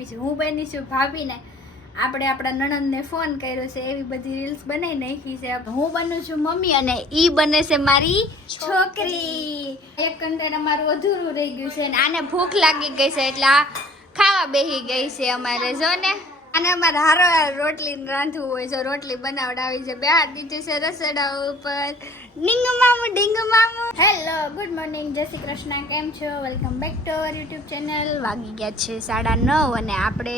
હું બની છું ભાભીને આપણે આપણા નણંદને ફોન કર્યો છે એવી બધી રીલ્સ બનાવી નાખી છે. હું બનું છું મમ્મી અને ઈ બને છે મારી છોકરી. એક કન્ટેનર અમારું અધૂરું રહી ગયું છે અને આને ભૂખ લાગી ગઈ છે એટલે આ ખાવા બેસી ગઈ છે અમારે. જો ને અને અમારે હારો રોટલી રાંધવું હોય છે, રોટલી બનાવડાવી છે. બે હાથ દીધું છે રસોડા ઉપર. ડીંગુ મામુ. હેલો, ગુડ મોર્નિંગ, જય શ્રી કૃષ્ણ. કેમ છો? Welcome back to our YouTube channel. વાગી ગયા છે 9:30 અને આપણે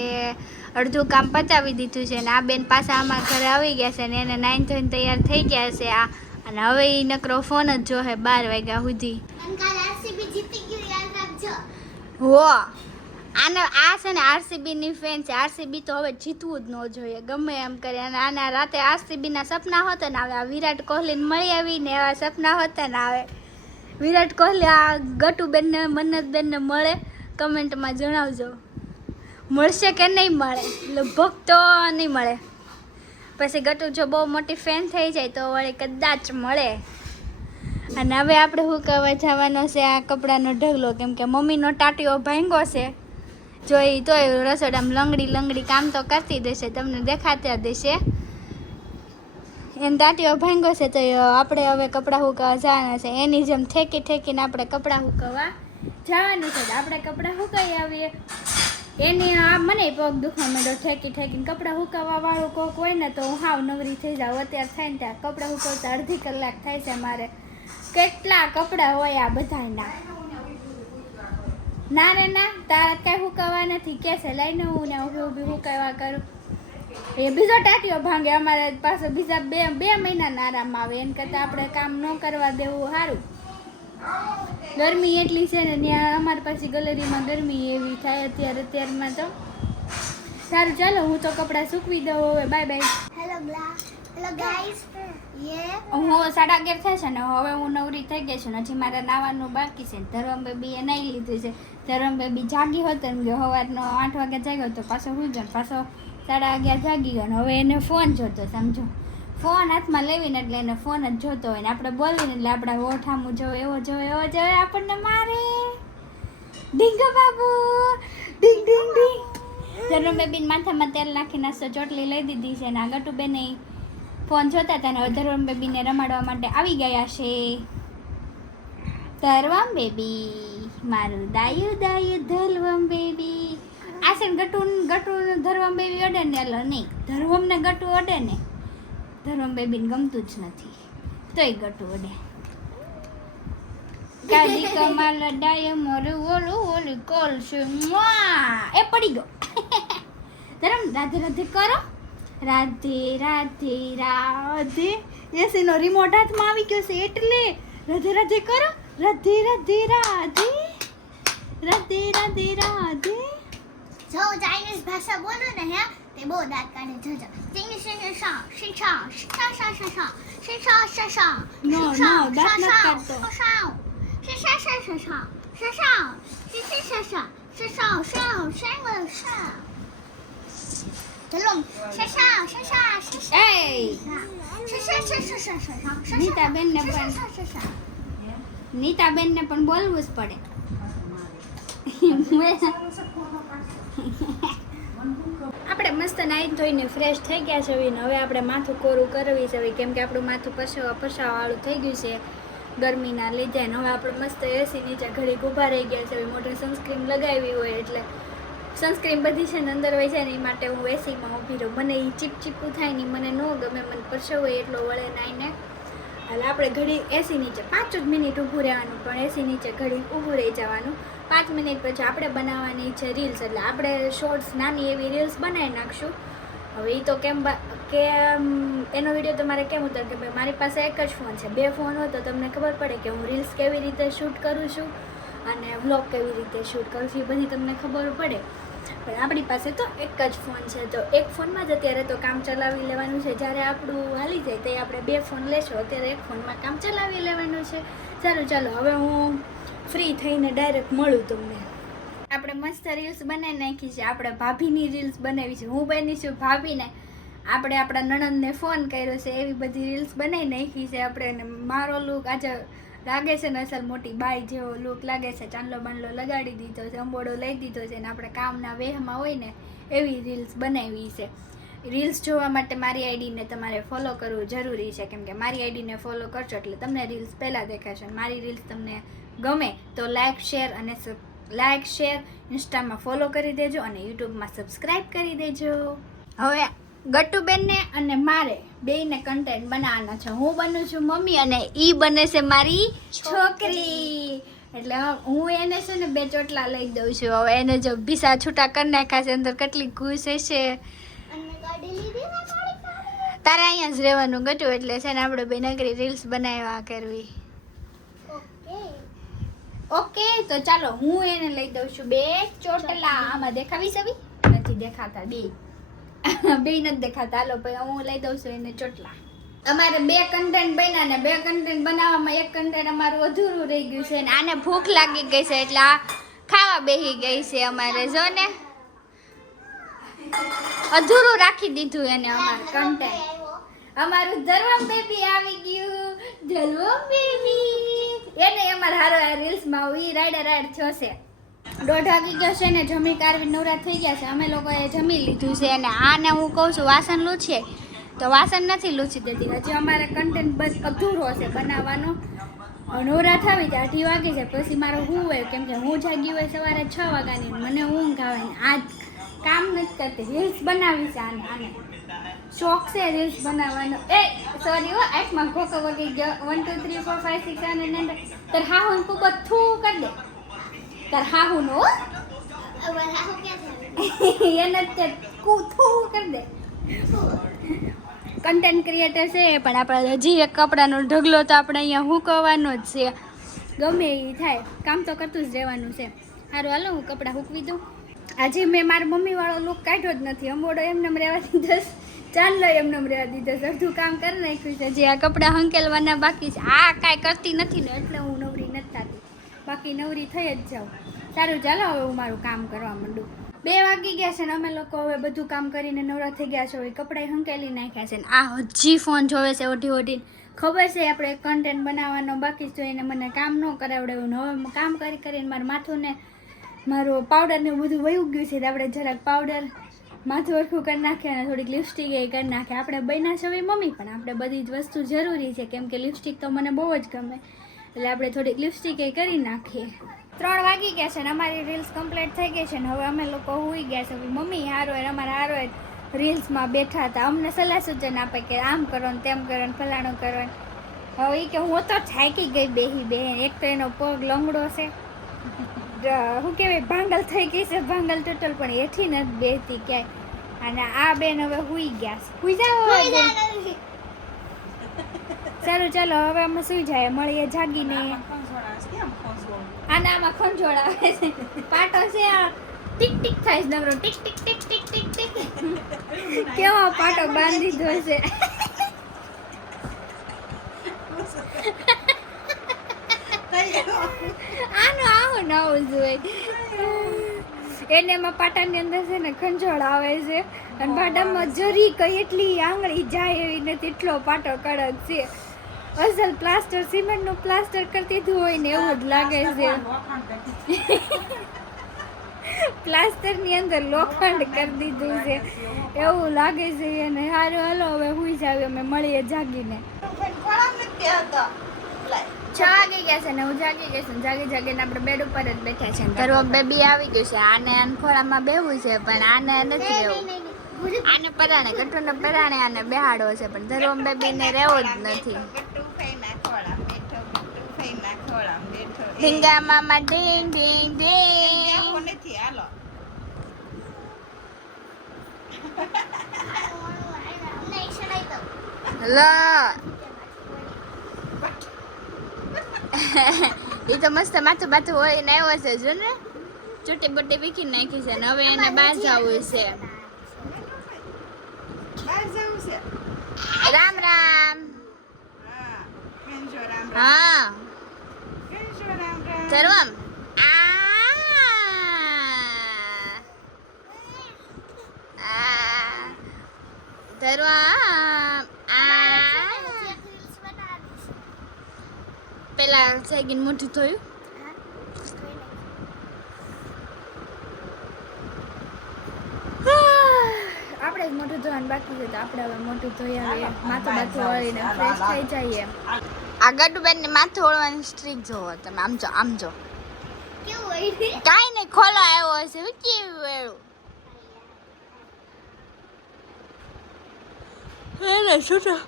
અડધું કામ પતાવી દીધું છે. અને આ બેન પાછા અમારા ઘરે આવી ગયા છે ને એને નાઈન ધોઈને તૈયાર થઈ ગયા છે. આ અને હવે એ નકરો ફોન જ જોહે 12 વાગ્યા સુધી. હો આને આ છે ને આરસીબી ની ફેન છે. આરસીબી તો હવે જીતવું જ ન જોઈએ ગમે એમ કરે. અને આના રાતે આરસીબી ના સપના હોતા ને આવે, આ વિરાટ કોહલીને મળી આવીને એવા સપના હોતા ને આવે. વિરાટ કોહલી આ ગટુબેનને મન્નતબેનને મળે, કમેન્ટમાં જણાવજો મળશે કે નહીં મળે. લગભગ તો નહીં મળે. પછી ગટુ જો બહુ મોટી ફેન થઈ જાય તો વળી કદાચ મળે. અને હવે આપણે શું કહેવા જવાનો છે આ કપડાનો ઢગલો, કેમ કે મમ્મીનો ટાટીઓ ભાંગ્યો છે. જોઈ તોય રસોડામાં લંગડી કામ તો કરતી દેશે, તમને દેખાતા દેશે. એને ટાટીઓ ભાંગ્યો છે તો આપણે હવે કપડાં સુકવવા જવાના છે. એની જેમ ઠેકીને આપણે કપડાં સુકવવા જવાનું છે. આપણે કપડાં સુકાઈ આવીએ. એની આ મને પગ દુખવા માંડ્યો ઠેકીને કપડાં સુકાવવા વાળું કોક હોય ને તો હું હાવ નવરી થઈ જાઉં. અત્યારે થાય ને ત્યાં કપડાં સુકવતા અડધી કલાક થાય છે મારે. કેટલા કપડાં હોય આ બધાના. ના રે ના, તારા કઈ હુકાવા નથી કે છે. લઈને હું ને ઊભી હુકાવા કરું. એ બીજો ટાટીઓ ભાંગે અમારે પાછો બીજા બે મહિનાના આરામ આવે. એને કરતાં આપણે કામ ન કરવા દેવું સારું. ગરમી એટલી છે ને ત્યાં અમારી પાસે ગેલેરીમાં ગરમી એવી થાય અત્યારમાં તો. સારું ચાલો હું તો કપડાં સૂકવી દઉં હવે. Bye bye. Hello guys. હું 11:30 થાય છે ને હવે હું નવરી થઈ ગઈ છું. હજી મારે નાવાનું બાકી છે. ધરમ બેબી એ નાઈ લીધું છે. ધરમ બેબી જાગી હતો ને ગયો સવારનો 8 વાગે જાગ્યો હતો. પાછો હું જ પાછો 11:30 જાગી ગયો ને હવે એને ફોન જોતો. સમજો ફોન હાથમાં લેવીને એટલે એને ફોન જ જોતો હોય ને આપણે બોલીને એટલે આપણે ઓઠામું જોવે એવો જોવે આપણને મારે. ડીંગો બાબુ ડીંગ ડીંગ ડીંગ. ધરમ બેબીને માથામાં તેલ નાખી નાસ્તો ચોટલી લઈ દીધી છે ને આ ગટુબેને ફોન જોતા હતા ને ધરમ બેબીને રમાડવા માટે આવી ગયા છે. ધરવમ બેબી મારું દાયું ધરવમ બેબી. આ છે ને ગટુ ધરવમ બેબી અડે ને એટલે નહીં, ધરવમ ને ગટુ અડે ને ધરવમ બેબીને ગમતું જ નથી તોય ગટુ અડે. કાદી કમાલ ડાય મોરું ઓલું કોલ છે. એ પડી ગયો. ધરમ રાધે રાધે કરો. રાધે રાધે રાધે. એસીનો રિમોટ હાથમાં આવી ગયો છે એટલે રાધે રાધે કરો. રાધે રાધે રાધે. રાધે રાધે રાધે. જો ચાઇનીઝ ભાષા બોલો ને હે તે બહુ દાંત કાઢે. જો ઇંગ્લિશ નો દાંત નથી કાઢતો. નીતાબેનને પણ બોલવું જ પડે. આપણે મસ્ત નાઈ ધોઈને ફ્રેશ થઈ ગયા છે ને હવે આપણે માથું કોરું કરવી છે કેમ કે આપણું માથું પસાવાળું થઈ ગયું છે ગરમીના લીધે. ને હવે આપણે મસ્ત એસી નીચે ઘડીક ઊભા રહી ગયા છે. મોટી સનસ્ક્રીન લગાવી હોય એટલે સનસ્ક્રીન બધી છે ને અંદર વહી જાય ને એ માટે હું એસીમાં ઊભી રહું. મને એ ચીપચીપું થાય ને મને ન ગમે. મને પરસેવો એટલો વળે નાઈને. એટલે આપણે ઘડી એસી નીચે 5 જ મિનિટ ઊભું રહેવાનું, પણ એસી નીચે ઘડી ઊભું રહી જવાનું. 5 મિનિટ પછી આપણે બનાવવાની છે રીલ્સ. એટલે આપણે શોર્ટ્સ નાની એવી રીલ્સ બનાવી નાખશું. હવે એ તો કેમ એનો વિડીયો તમારે કેમ ઉતર કે ભાઈ મારી પાસે એક જ ફોન છે. 2 ફોન હોય તો તમને ખબર પડે કે હું રીલ્સ કેવી રીતે શૂટ કરું છું અને વ્લોગ કેવી રીતે શૂટ કરું છું એ બધી તમને ખબર પડે. પણ આપણી પાસે તો એક જ ફોન છે તો એક ફોનમાં જ અત્યારે તો કામ ચલાવી લેવાનું છે. જ્યારે આપણું હાલી જાય તો આપણે 2 ફોન લેશું. અત્યારે એક ફોનમાં કામ ચલાવી લેવાનું છે. સારું ચાલો હવે હું ફ્રી થઈને ડાયરેક્ટ મળું તમને. આપણે મસ્ત રીલ્સ બનાવી નાખી છે. આપણે ભાભીની રીલ્સ બનાવી છે. હું બની છું ભાભીને આપણે આપણા નણંદને ફોન કર્યો છે એવી બધી રીલ્સ બનાવી નાખી છે આપણે. મારો લુક આજે લાગે છે ને અસલ મોટી બાઈ જેવો લુક લાગે છે. ચાંદલો બાંડલો લગાડી દીધો છે, અંબોડો લઈ દીધો છે ને આપણે કામના વેહમાં હોય ને એવી રીલ્સ બનાવી છે. રીલ્સ જોવા માટે મારી આઈડીને તમારે ફોલો કરવું જરૂરી છે, કેમ કે મારી આઈડીને ફોલો કરશો એટલે તમને રીલ્સ પહેલાં દેખાશે. મારી રીલ્સ તમને ગમે તો લાઇક શેર ઇન્સ્ટામાં ફોલો કરી દેજો અને યુટ્યુબમાં સબસ્ક્રાઈબ કરી દેજો. હવે ગટ્ટુબેનને અને મારે બેયને કન્ટેન્ટ બનાવવાનો છે. હું બનું છું મમ્મી અને ઈ બને છે મારી છોકરી. એટલે હું એને છે ને 2 ચોટલા લઈ દઉં છું. હવે એને જો ભીસા છૂટા કરી નાખ્યા છે, અંદર કેટલી ઘૂસ હશે. તારે અહીંયા જ રહેવાનું ગટું, એટલે છે ને આપણે બે નગરી રીલ્સ બનાવ્યા કરવી. ઓકે તો ચાલો હું એને લઈ દઉં છું 2 ચોટલા. આમાં દેખાવી સવી નથી દેખાતા, બે નથી દેખાતા. હાલો પછી હું લઈ દઉં છું એને ચોટલા. અમારે 2 કન્ટેન્ટ બન્યા ને 2 કન્ટેન્ટ બનાવવામાં 1 કન્ટેન્ટ અમારું અધૂરું રહી ગયું છે. અને આને ભૂખ લાગી ગઈ છે એટલે આ ખાવા બેસી ગઈ છે. અમારે જો ને અધૂરું રાખી દીધું એને અમારું કન્ટેન્ટ. અમારું ધર્વમ બેબી આવી ગયું. ધર્વમ બેબી એને અમારા હારો રીલ્સમાં ઈ રાઈડ થશે. 1:30 વાગી ગયો છે ને જમી કારવી નવરા થઈ ગયા છે. અમે લોકોએ જમી લીધું છે અને આને હું કહું છું વાસણ લૂછીએ તો વાસણ નથી લૂછી દેતી. હજી અમારે કન્ટેન્ટ બસ અધૂરો છે બનાવવાનો. નવરા થાવી ત્યાં 2:30 વાગી છે. પછી મારો હું હોય કેમ કે હું જાગી હોય સવારે 6 વાગ્યાની, મને ઊંઘ આવે ને આજ કામ નથી કરતી. રીલ્સ બનાવી છે આને શોખ છે રીલ્સ બનાવવાનો. સોરી હો, આંખમાં ખોખો વગી ગયો. 1 2 3 4 5 6 7 8 9 તાર હાહુ ને ખૂબ થૂ કરી દે. તાર હાહુ નો એને તે થૂ કરી દે. કન્ટેન્ટ ક્રિએટર છે પણ આપણે હજી એક કપડાનો ઢગલો તો આપણે અહીંયા હૂકવવાનો જ છે. ગમે એ થાય કામ તો કરતું જ રહેવાનું છે. સારું હાલો હું કપડાં હૂકવી દઉં. આજે મેં મારા મમ્મીવાળો લુક કાઢ્યો જ નથી. અંબોડો એમને રહેવા દીધો, ચાંદલો એમને રહેવા દીધો. અડધું કામ કરી નાખ્યું છે. જે આ કપડાં હંકેલવાના બાકી છે. આ કાંઈ કરતી નથી ને એટલે હું નવરી નથી થતી. બાકી નવરી થઈ જ જાઉં. સારું ચાલો હવે હું મારું કામ કરવા માંડું. 2 વાગી ગયા છે ને અમે લોકો હવે બધું કામ કરીને નવરા થઈ ગયા છે. હવે કપડાં હંકેલી નાખ્યા છે ને આ હજી ફોન જોવે છે ઓઢીને. ખબર છે આપણે કન્ટેન્ટ બનાવવાનો બાકી છે એને મને કામ ન કરાવડાવ્યું. હવે કામ કરીને મારું માથું ને મારું પાવડર ને બધું વયું ગયું છે. આપણે જરાક પાવડર માથું સરખું કરી નાખીએ અને થોડીક લિપસ્ટિક એ કરી નાખીએ. આપણે બન્યા છે હવે મમ્મી પણ આપણે બધી જ વસ્તુ જરૂરી છે કેમ કે લિપસ્ટિક તો મને બહુ જ ગમે એટલે આપણે થોડીક લિપસ્ટિક એ કરી નાખીએ. 3 વાગી ગયા છે ને અમારી રીલ્સ કમ્પ્લીટ થઈ ગઈ છે ને હવે અમે લોકો સૂઈ ગયા છે. મમ્મી હારો અમારા હારો રીલ્સમાં બેઠા હતા. અમને સલાહ સૂચન આપે કે આમ કરો ને તેમ કરો ને ફલાણું કરો. હવે એ કે હું તો થાકી ગઈ બેહી. એક તો એનો પગ લંગડો છે, શું કહેવાય ભાંગલ થઈ ગઈ છે, ભાંગલ ટોટલ પણ એથી નથી બેસતી ક્યાંય. અને આ બેન હવે સૂઈ ગયા છે. સૂઈ જાઓ. સારું ચાલો હવે અમે સૂઈ જાય. મળીએ જાગીને. આનામાં ખંજોળ આવે છે. પાટો છે આ ટીક ટીક થાય છે નવરો. Tick tick tick tick tick tick. કેવો પાટો બાંધી દીધો છે. આનું આવું ન આવવું જોઈએ. એને એમાં પાટાની અંદર છે ને ખંજોળ આવે છે અને પાટામાં જરી કઈ એટલી આંગળી જાય એવી નથી. એટલો પાટો કડક છે. અસલ પ્લાસ્ટર સિમેન્ટનું પ્લાસ્ટર કરી દીધું હોય ને એવું જ લાગે છે. પ્લાસ્ટરની અંદર લોખંડ કરી દીધું છે એવું લાગે છે. અને સારું હાલો હવે હુઈ જાવ. અમે મળીએ જાગીને. 6 વાગી ગયા છે ને હું જાગી ગઈ છું. જાગીને આપણે બેડ ઉપર જ બેઠા છે. ધર્વમ બેબી આવી ગયું છે. આને ખોળામાં બેહવું છે પણ આને નથી રહેવું. આને પરાણે ગટુને પરાણે આને બેહાડવો છે પણ ધર્વમ બેબીને રહેવો જ નથી. ઢીંગા મામા ઢીંગ ઢીંગ ઢીંગ. લો એ તો મસ્ત માથું બાથું હોય ને આવ્યો છે. જો ને ચૂંટી બુટી વીખી નાખી છે ને હવે એને બહાર જવું છે. રામ રામ. હા ધર્વમ ધર્વમ પેલા સેગીન મોઢું ધોયું? હા ધોઈ આપણે જ મોઢું ધોવાનું બાકી છે તો આપણે હવે મોઢું ધોઈ આવીએ, માથું બાથું વળીને ફ્રેશ થઈ જઈએ. આ ગડુબેન ને માથું વળવાની સ્ટ્રીક જોવો તમે, આમ જો નાખ્યું. કેવું હોય છે? કાઈ નહીં, ખોલો આવ્યો હશે કેવું વેળું. એને છૂટા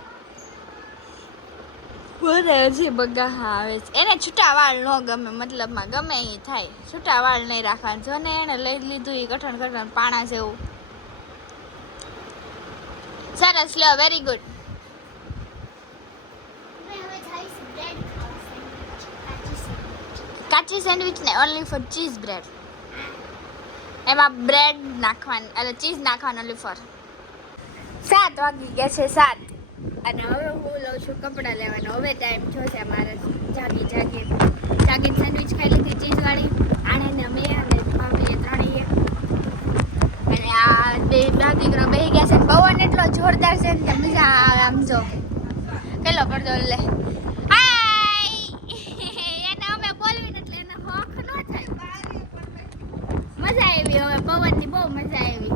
બોલે હજી બગા આવે છે. એને છૂટા વાળ ન ગમે, મતલબમાં ગમે એ થાય, છૂટા વાળ નહીં રાખવાના. જો ને એને લઈ લીધું એ કઠણ પાણા જેવું. સરસ, લ્યો, વેરી ગુડ. હવે જઈશ બ્રેડ ખાવા, સેન્ડવિચ, કાચી સેન્ડવિચ. કાચી સેન્ડવિચ ને ઓનલી ફોર ચીઝ બ્રેડ. એમાં બ્રેડ નાખવાની, એટલે ચીઝ નાખવાનું ઓનલી ફોર. 7 વાગી ગયા છે, 7. અને હવે હું લઉં છું કપડાં લેવાના. હવે ટાઈમ થશે મારે જાગી સેન્ડવિચ ખાઈ લીધી ચીઝવાળી. આણે ને મેં અને ભાભીએ ત્રણેય. અને આ બે દીકરા બેસી ગયા છે. પવન એટલો જોરદાર છે ને મજા આવે. આમ જો પેલો પડદો લે. એને અમે બોલવીને એટલે એને હોખ ન થાય. મજા આવી, હવે પવનની બહુ મજા આવી.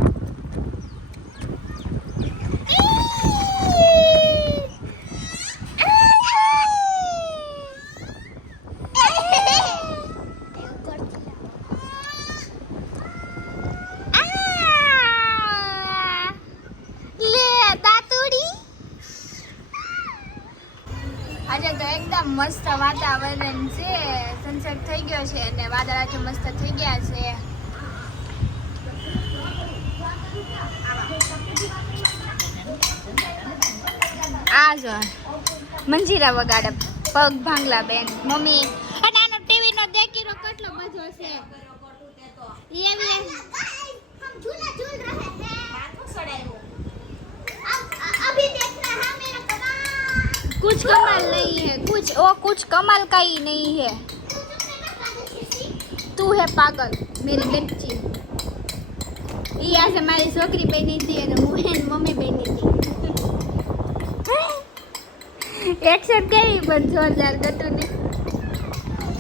આજે તો એકદમ મસ્ત વાતાવરણ છે. સનસેટ થઈ ગયો છે અને વાદળા તો મસ્ત થઈ ગયા છે. આ જો મંજીરા વગાડે પગ ભાંગલા બેન મમ્મી. અને આનો ટીવી નો દેખીરો કેટલો બધો છે. ये भी है। हम झूला झूल रहे हैं। अभी देखना है मेरा कमाल। कुछ कमाल नहीं है, कुछ कमाल का ही नहीं है. तू है पागल मेरी बच्ची. ये आज हमारी छोकरी बनी थी और मुहन मम्मी बनी थी. एक्शन करी पण जोरदार गटू ने.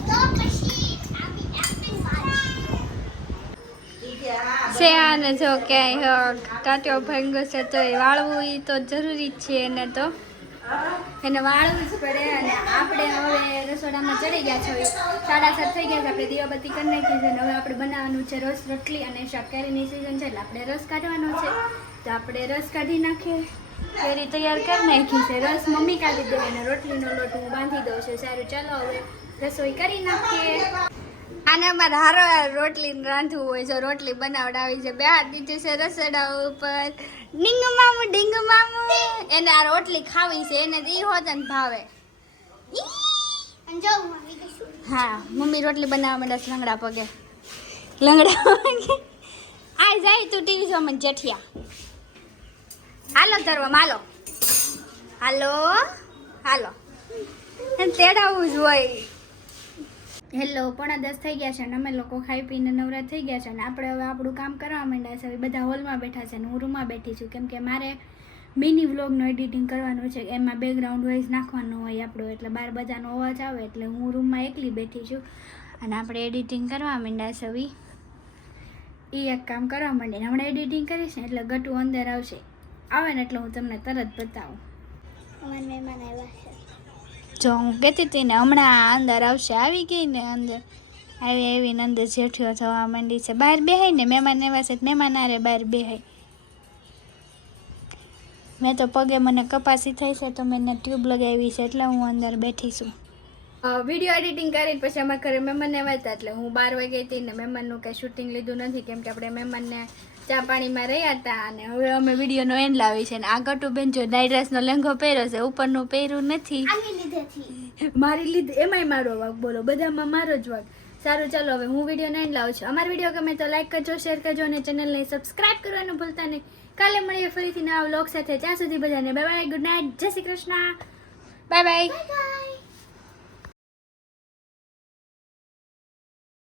तो પછી આવી એક્ટિંગ મારી. શેયાને જો ક્યાંય કાંટો ભાંગ્યો છે તો એ વાળવું એ તો જરૂરી જ છે. એને તો એને વાળવું જ પડે. અને આપણે હવે રસોડામાં ચડી ગયા છે. 7:30 થઈ ગયા છે. આપણે દીવાબત્તી કરી નાખી છે. અને હવે આપણે બનાવવાનું છે રસ રોટલી અને શાક. કેરીની સિઝન છે એટલે આપણે રસ કાઢવાનો છે. તો આપણે રસ કાઢી નાખીએ. કેરી તૈયાર કરી નાખી છે. રસ મમ્મી કાઢી દે અને રોટલીનો લોટ હું બાંધી દઉં છું. સારું, ચાલો હવે રસોઈ કરી નાખીએ. આને અમારે હારો રોટલી રાંધવું હોય. જો રોટલી બનાવડાવી છે, બે હાથ દીધી છે રસોડા ઉપર. ડીંગુ મામુ એને આ રોટલી ખાવી છે. એને ઈ હોત ને ભાવે. અને જો હું આવી ગઈ છું. હા, મમ્મી રોટલી બનાવવા માંડે લંગડા પગે. આ જાય તું ટીવી જોવા મને જેઠિયા. હાલો ધરવા હાલો તેડાવું જ હોય. હેલો, 9:45 થઈ ગયા છે અને અમે લોકો ખાઈ પીને નવરા થઈ ગયા છે. અને આપણે હવે આપણું કામ કરવા માંડ્યા છે. હવે બધા હોલમાં બેઠા છે અને હું રૂમમાં બેઠી છું. કેમ કે મારે મિની વ્લોગનું એડિટિંગ કરવાનું છે. એમાં બેકગ્રાઉન્ડ વોઇસ નાખવાનું હોય આપણું, એટલે 12 બજારનો અવાજ આવે એટલે હું રૂમમાં એકલી બેઠી છું. અને આપણે એડિટિંગ કરવા માંડ્યા છે. હવે એ એક કામ કરવા માંડીને હમણાં એડિટિંગ કરીશ ને એટલે ગટુ અંદર આવશે. આવે ને એટલે હું તમને તરત બતાવું. અમારા મહેમાન આવ્યા છે. જો હું કહેતી હતી ને હમણાં અંદર આવશે. આવી ગઈ ને અંદર આવીને અંદર જેઠિયો થવા માંડી છે. બહાર બેહાય ને મહેમાન આવ્યા છે, મહેમાન આરે બહાર બેહાય. મેં તો પગે મને કપાસી થઈ છે તો મેં ટ્યુબ લગાવી છે એટલે હું અંદર બેઠી છું. વિડીયો એડિટિંગ કરીને પછી અમારા ઘરે મહેમાન આવ્યા હતા એટલે હું 12 વાગે હતી ને મહેમાનનું કંઈ શૂટિંગ લીધું નથી. કેમ કે આપણે મહેમાનને ચા પાણીમાં રહ્યા હતા. અને હવે અમે વિડીયોનો એન્ડ લાવી છે. ને આ ગટુબેન જો નાઈટ ડ્રેસનો લેંઘો પહેર્યો છે, ઉપરનું પહેર્યું નથી. આની લીધેથી મારી લીધે એમાંય મારો વાગ. બોલો, બધામાં મારો જ વાગ. સારું, ચાલો હવે હું વિડીયોનો એન્ડ લાવું છું. અમારો વિડીયો ગમે તો લાઈક કરજો, શેર કરજો અને ચેનલને સબસ્ક્રાઇબ કરવાનું ભૂલતા નહીં. કાલે મળીએ ફરીથી નવા વ્લોગ સાથે. ત્યાં સુધી બધાને બાય બાય, ગુડ નાઇટ, જય શ્રી કૃષ્ણ, બાય બાય.